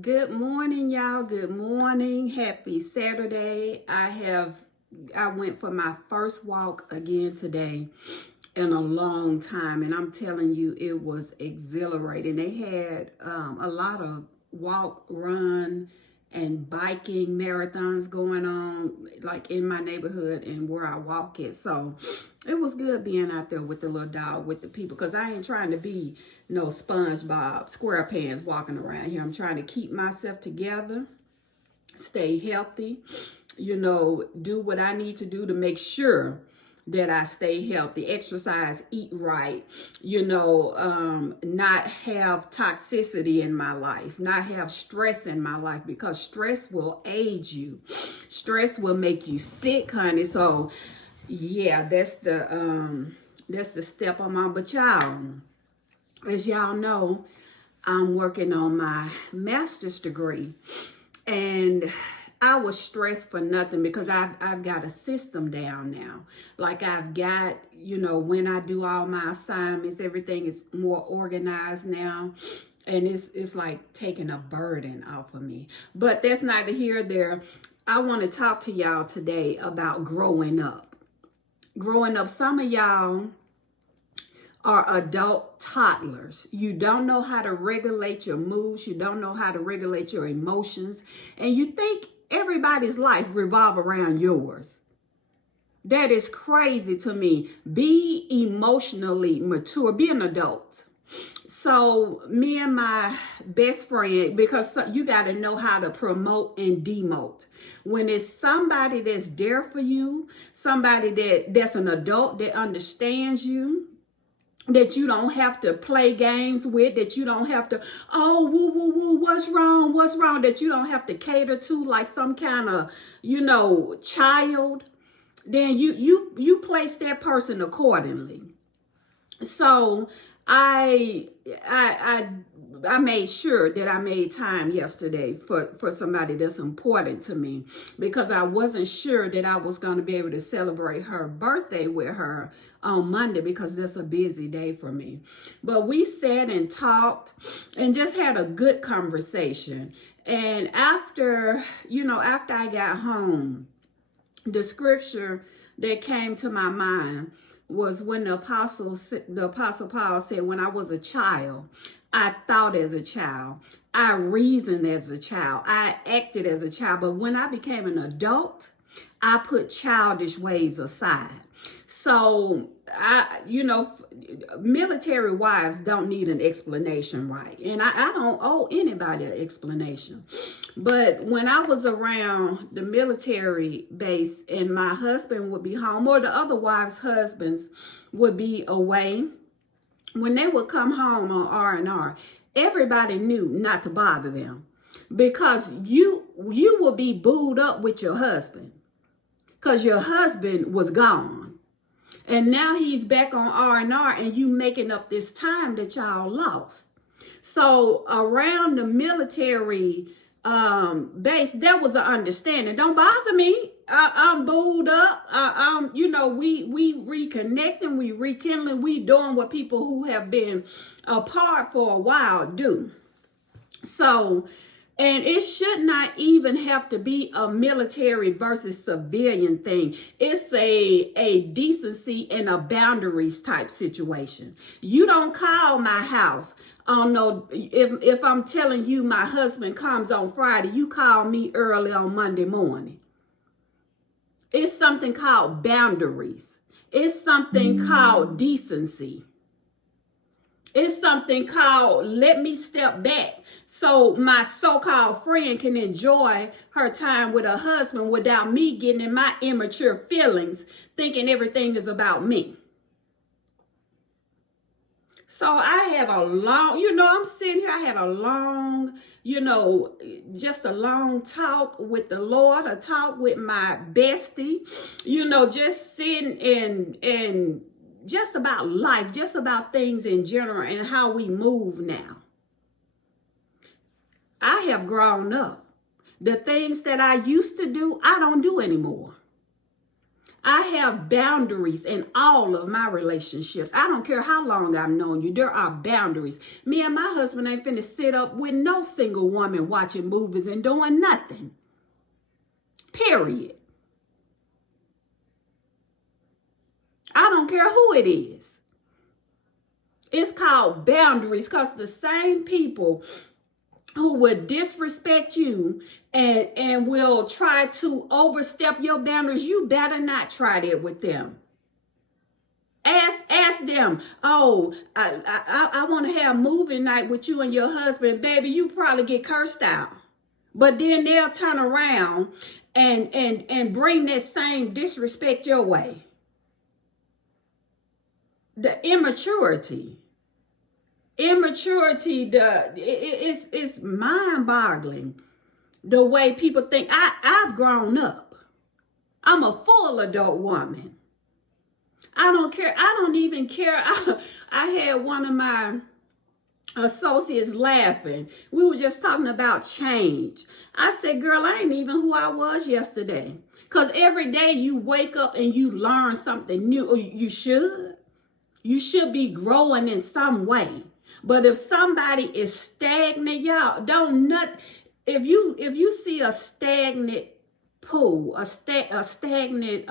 Good morning, y'all. Good morning. Happy Saturday. I went for my first walk again today in a long time, and I'm telling you, it was exhilarating. They had a lot of walk, run, and biking marathons going on, like in my neighborhood and where I walk it. So it was good being out there with the little dog, with the people, because I ain't trying to be no SpongeBob SquarePants walking around here. I'm trying to keep myself together, stay healthy, do what I need to do to make sure that I stay healthy, exercise, eat right, not have toxicity in my life, not have stress in my life, because stress will age you. Stress will make you sick, honey. So yeah, that's the step I'm on. But y'all, as y'all know, I'm working on my master's degree, and I was stressed for nothing because I've got a system down now. Like I've got, when I do all my assignments, everything is more organized now. And it's like taking a burden off of me. But that's neither here nor there. I want to talk to y'all today about growing up. Growing up, some of y'all are adult toddlers. You don't know how to regulate your moods. You don't know how to regulate your emotions. And you think everybody's life revolves around yours. That is crazy to me. Be emotionally mature. Be an adult. So me and my best friend, because you got to know how to promote and demote. When it's somebody that's there for you, somebody that's an adult that understands you, that you don't have to play games with, that you don't have to, oh, woo, woo, woo, what's wrong, that you don't have to cater to like some kind of, child, then you place that person accordingly. So I made sure that I made time yesterday for somebody that's important to me, because I wasn't sure that I was going to be able to celebrate her birthday with her on Monday, because that's a busy day for me. But we sat and talked and just had a good conversation. And after I got home, the scripture that came to my mind was when the apostle Paul said, when I was a child, I thought as a child, I reasoned as a child, I acted as a child. But when I became an adult, I put childish ways aside. So military wives don't need an explanation, right? And I don't owe anybody an explanation. But when I was around the military base and my husband would be home, or the other wives' husbands would be away, when they would come home on R&R, everybody knew not to bother them, because you will be booed up with your husband, because your husband was gone. And now he's back on R&R, and you making up this time that y'all lost. So around the military base, there was an understanding. Don't bother me. I'm booed up. We reconnecting, we rekindling, we doing what people who have been apart for a while do. So, and it should not even have to be a military versus civilian thing. It's a decency and a boundaries type situation. You don't call my house. Oh no, if I'm telling you my husband comes on Friday, you call me early on Monday morning. It's something called boundaries. It's something called decency. It's something called let me step back so my so-called friend can enjoy her time with her husband without me getting in my immature feelings, thinking everything is about me. So I had a long, I'm sitting here, I had a long, just a long talk with the Lord, a talk with my bestie, just sitting and just about life, just about things in general and how we move now. I have grown up. The things that I used to do, I don't do anymore. I have boundaries in all of my relationships. I don't care how long I've known you. There are boundaries. Me and my husband ain't finna sit up with no single woman watching movies and doing nothing. Period. I don't care who it is. It's called boundaries, because the same people who would disrespect you and will try to overstep your boundaries, you better not try that with them. Ask them, oh, I want to have movie night with you and your husband. Baby, you probably get cursed out. But then they'll turn around and bring that same disrespect your way. The immaturity, it's mind-boggling the way people think. I've grown up. I'm a full adult woman. I don't care. I don't even care. I had one of my associates laughing. We were just talking about change. I said, girl, I ain't even who I was yesterday. Because every day you wake up and you learn something new. Or you should. You should be growing in some way. But if somebody is stagnant, y'all, if you see a stagnant pool, a stagnant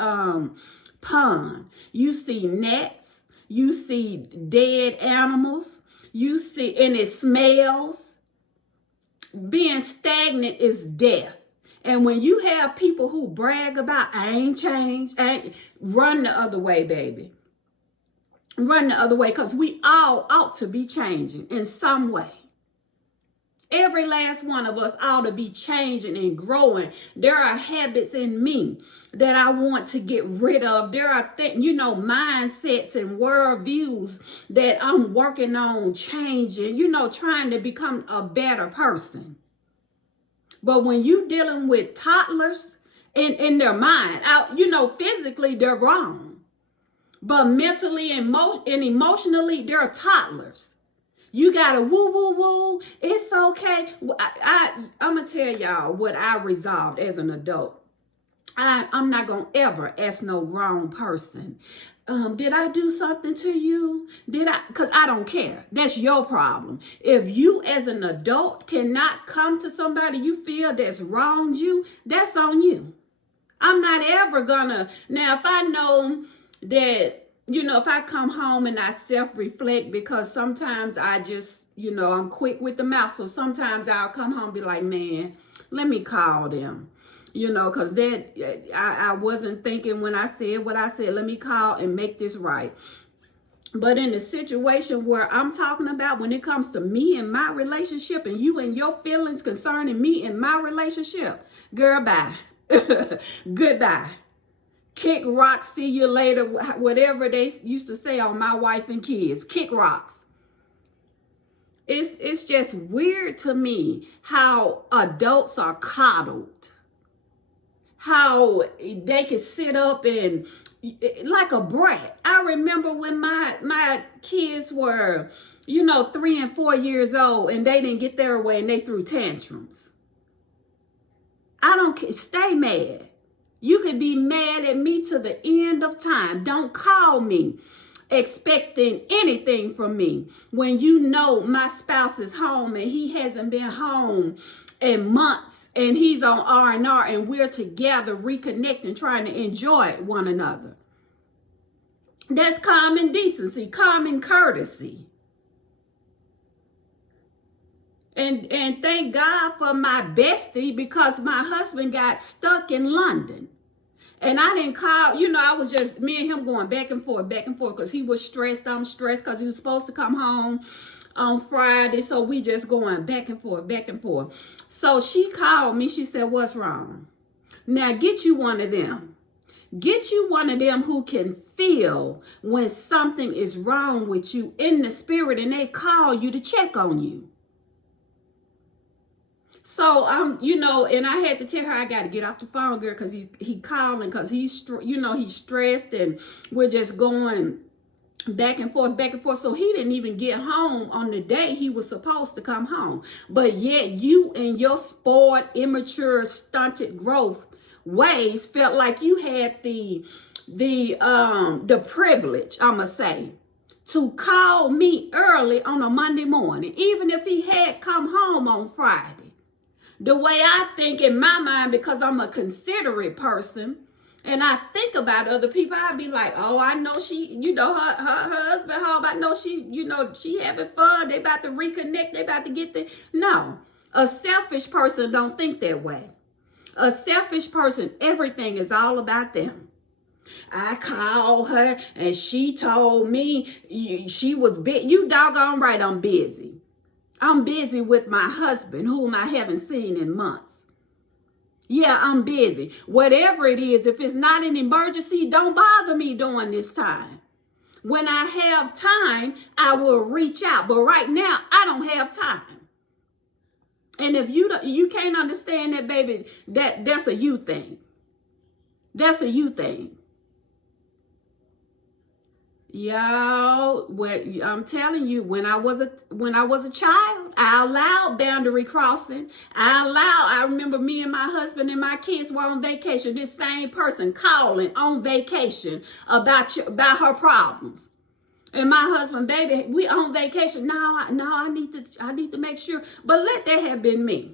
pond, you see nets, you see dead animals, you see, and it smells. Being stagnant is death. And when you have people who brag about, I ain't changed, run the other way, baby. Run the other way, because we all ought to be changing in some way. Every last one of us ought to be changing and growing. There are habits in me that I want to get rid of. There are mindsets and worldviews that I'm working on changing, trying to become a better person. But when you dealing with toddlers in their mind, physically they're grown. But mentally and emotionally, they're toddlers. You got to woo. It's okay. I'm going to tell y'all what I resolved as an adult. I'm not going to ever ask no grown person, did I do something to you? Because I don't care. That's your problem. If you as an adult cannot come to somebody you feel that's wronged you, that's on you. I'm not ever gonna. Now, if I know that, if I come home and I self-reflect, because sometimes I just, I'm quick with the mouth. So sometimes I'll come home and be like, man, let me call them, because I wasn't thinking when I said what I said. Let me call and make this right. But in the situation where I'm talking about, when it comes to me and my relationship and you and your feelings concerning me and my relationship, girl, bye. Goodbye. Kick rocks, see you later, whatever they used to say on My Wife and Kids. Kick rocks. It's just weird to me how adults are coddled. How they can sit up and like a brat. I remember when my kids were, 3 and 4 years old and they didn't get their way and they threw tantrums. I don't care. Stay mad. You could be mad at me to the end of time. Don't call me expecting anything from me when you know my spouse is home and he hasn't been home in months and he's on R&R and we're together reconnecting, trying to enjoy one another. That's common decency, common courtesy. And thank God for my bestie, because my husband got stuck in London. And I didn't call, I was just, me and him going back and forth, because he was stressed. I'm stressed because he was supposed to come home on Friday. So we just going back and forth. So she called me. She said, what's wrong? Now get you one of them. Get you one of them who can feel when something is wrong with you in the spirit and they call you to check on you. So, and I had to tell her I got to get off the phone, girl, because he calling, because he's stressed and we're just going back and forth. So he didn't even get home on the day he was supposed to come home. But yet you and your spoiled, immature, stunted growth ways felt like you had the privilege, I'ma say, to call me early on a Monday morning, even if he had come home on Friday. The way I think in my mind, because I'm a considerate person, and I think about other people, I'd be like, oh, I know she, her husband home. I know she, she having fun. They about to reconnect. They about to get there. No, a selfish person don't think that way. A selfish person, everything is all about them. I called her and she told me she was busy. You doggone right, I'm busy. I'm busy with my husband, whom I haven't seen in months. Yeah, I'm busy. Whatever it is, if it's not an emergency, don't bother me during this time. When I have time, I will reach out. But right now, I don't have time. And if you can't understand that, baby, that's a you thing. That's a you thing. Y'all, I'm telling you, when I was a child, I allowed boundary crossing. I remember me and my husband and my kids were on vacation. This same person calling on vacation about her problems. And my husband, baby, we on vacation. No, I need to make sure. But let that have been me.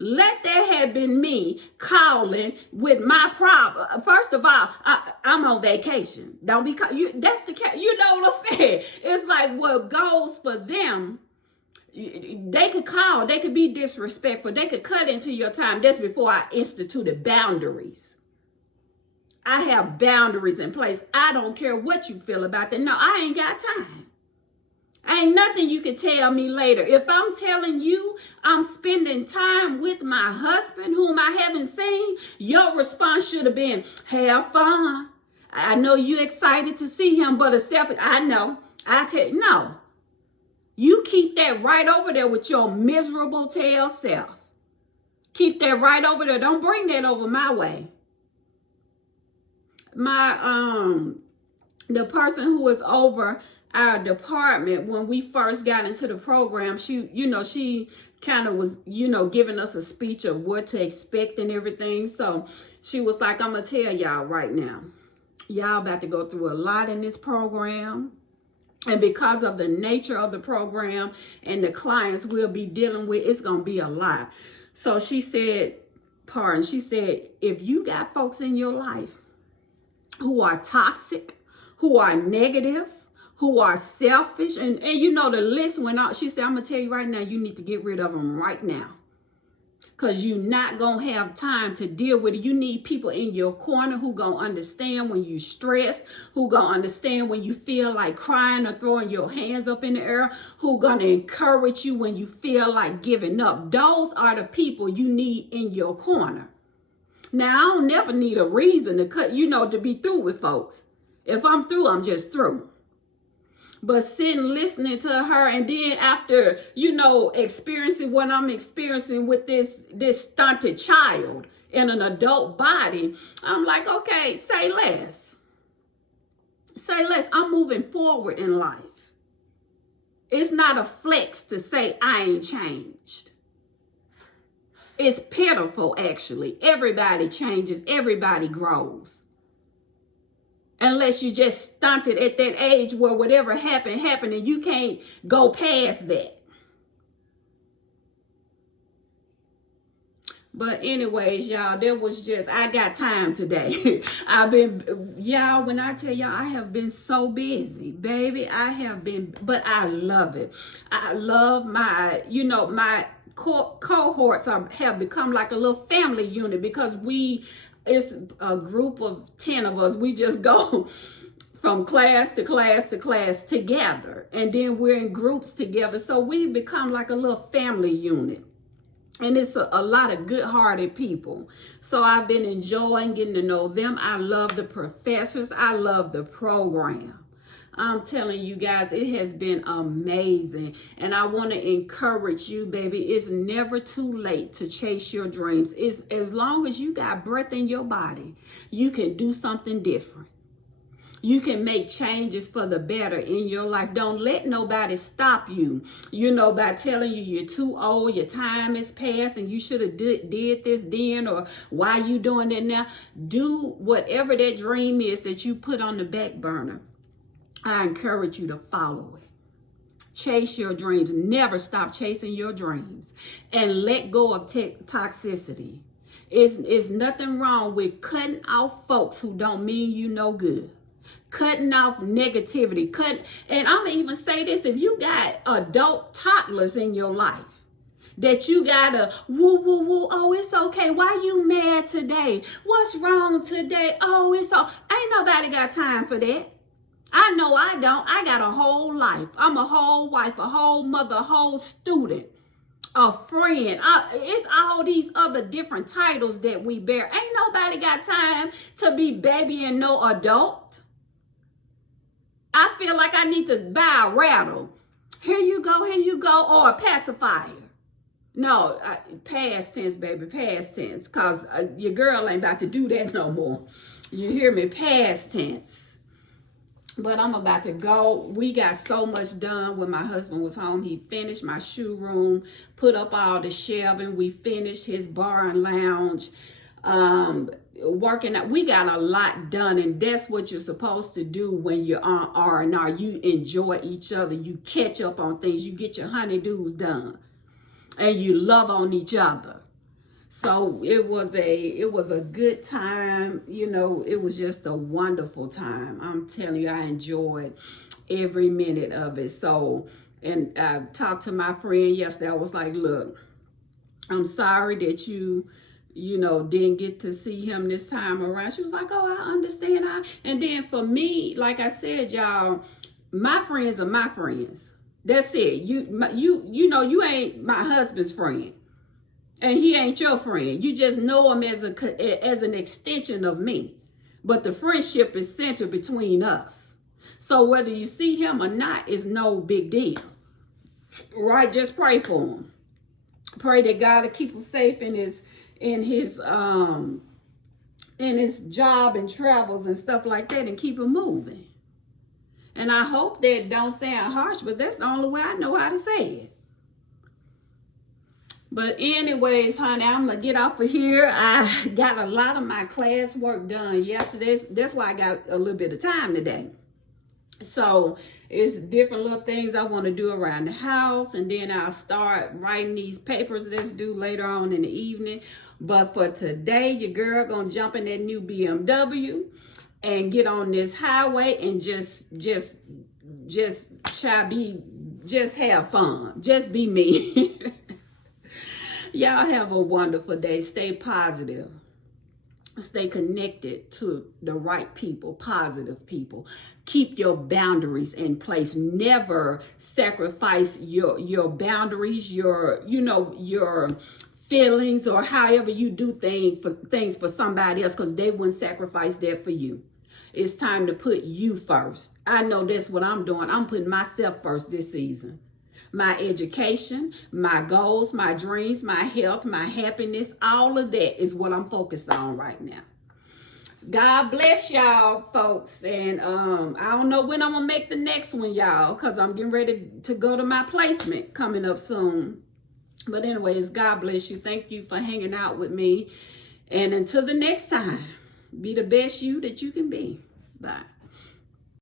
Let that have been me calling with my problem. First of all, I'm on vacation. Don't be that's the you know what I'm saying? It's like what goes for them. They could call. They could be disrespectful. They could cut into your time. That's before I instituted boundaries. I have boundaries in place. I don't care what you feel about that. No, I ain't got time. Ain't nothing you can tell me later. If I'm telling you I'm spending time with my husband, whom I haven't seen, your response should have been, have fun. I know you're excited to see him, but I know. I tell you, no. You keep that right over there with your miserable tail self. Keep that right over there. Don't bring that over my way. The person who was over our department when we first got into the program, she kind of was, giving us a speech of what to expect and everything. So she was like, I'm going to tell y'all right now, y'all about to go through a lot in this program. And because of the nature of the program and the clients we'll be dealing with, it's going to be a lot. So she said, if you got folks in your life who are toxic, who are negative, who are selfish, and the list went out. She said, I'm going to tell you right now, you need to get rid of them right now. Because you're not going to have time to deal with it. You need people in your corner who going to understand when you stress, who going to understand when you feel like crying or throwing your hands up in the air, who going to encourage you when you feel like giving up. Those are the people you need in your corner. Now, I don't never need a reason to to be through with folks. If I'm through, I'm just through. But sitting listening to her, and then after, experiencing what I'm experiencing with this stunted child in an adult body, I'm like, okay, say less. Say less. I'm moving forward in life. It's not a flex to say I ain't changed. It's pitiful, actually. Everybody changes. Everybody grows. Unless you just stunted at that age where whatever happened, and you can't go past that. But anyways, y'all, I got time today. When I tell y'all, I have been so busy, baby. I have been, but I love it. I love my cohorts have become like a little family unit because it's a group of 10 of us. We just go from class to class to class together. And then we're in groups together. So we've become like a little family unit. And it's a lot of good-hearted people. So I've been enjoying getting to know them. I love the professors. I love the program. I'm telling you guys, it has been amazing. And I want to encourage you, baby. It's never too late to chase your dreams. It's, as long as you got breath in your body, you can do something different. You can make changes for the better in your life. Don't let nobody stop you, by telling you you're too old, your time is past, and you should have did this then, or why you doing it now. Do whatever that dream is that you put on the back burner. I encourage you to follow it. Chase your dreams. Never stop chasing your dreams. And let go of toxicity. It's nothing wrong with cutting off folks who don't mean you no good. Cutting off negativity. And I'm going to even say this. If you got adult toddlers in your life, that you gotta woo woo woo, oh, it's okay, why you mad today, what's wrong today, oh, it's all, ain't nobody got time for that. I know I don't. I got a whole life. I'm a whole wife, a whole mother, a whole student, a friend. It's all these other different titles that we bear. Ain't nobody got time to be baby and no adult. I feel like I need to buy a rattle. Here you go, or a pacifier. No, past tense, baby, past tense, because your girl ain't about to do that no more. You hear me? Past tense. But I'm about to go. We got so much done when my husband was home. He finished my shoe room, put up all the shelving. We finished his bar and lounge, working out. We got a lot done, and that's what you're supposed to do when you're on R&R. You enjoy each other. You catch up on things. You get your honeydews done, and you love on each other. So it was a good time. It was just a wonderful time. I'm telling you, I enjoyed every minute of it. So, and I talked to my friend yesterday. I was like, look, I'm sorry that you didn't get to see him this time around. She was like, oh, I understand. And then for me, like I said, y'all, my friends are my friends. That's it. You ain't my husband's friend. And he ain't your friend. You just know him as an extension of me. But the friendship is centered between us. So whether you see him or not is no big deal. Right? Just pray for him. Pray that God will keep him safe in his job and travels and stuff like that, and keep him moving. And I hope that don't sound harsh, but that's the only way I know how to say it. But anyways, honey, I'm going to get off of here. I got a lot of my class work done yesterday. That's why I got a little bit of time today. So it's different little things I want to do around the house. And then I'll start writing these papers that's due later on in the evening. But for today, your girl going to jump in that new BMW and get on this highway and just have fun. Just be me. Y'all have a wonderful day. Stay positive. Stay connected to the right people, positive people. Keep your boundaries in place. Never sacrifice your boundaries, your feelings, or however you do things for somebody else, because they wouldn't sacrifice that for you. It's time to put you first. I know that's what I'm doing. I'm putting myself first this season. My education, my goals, my dreams, my health, my happiness, all of that is what I'm focused on right now. God bless y'all, folks. And I don't know when I'm going to make the next one, y'all, because I'm getting ready to go to my placement coming up soon. But anyways, God bless you. Thank you for hanging out with me. And until the next time, be the best you that you can be. Bye.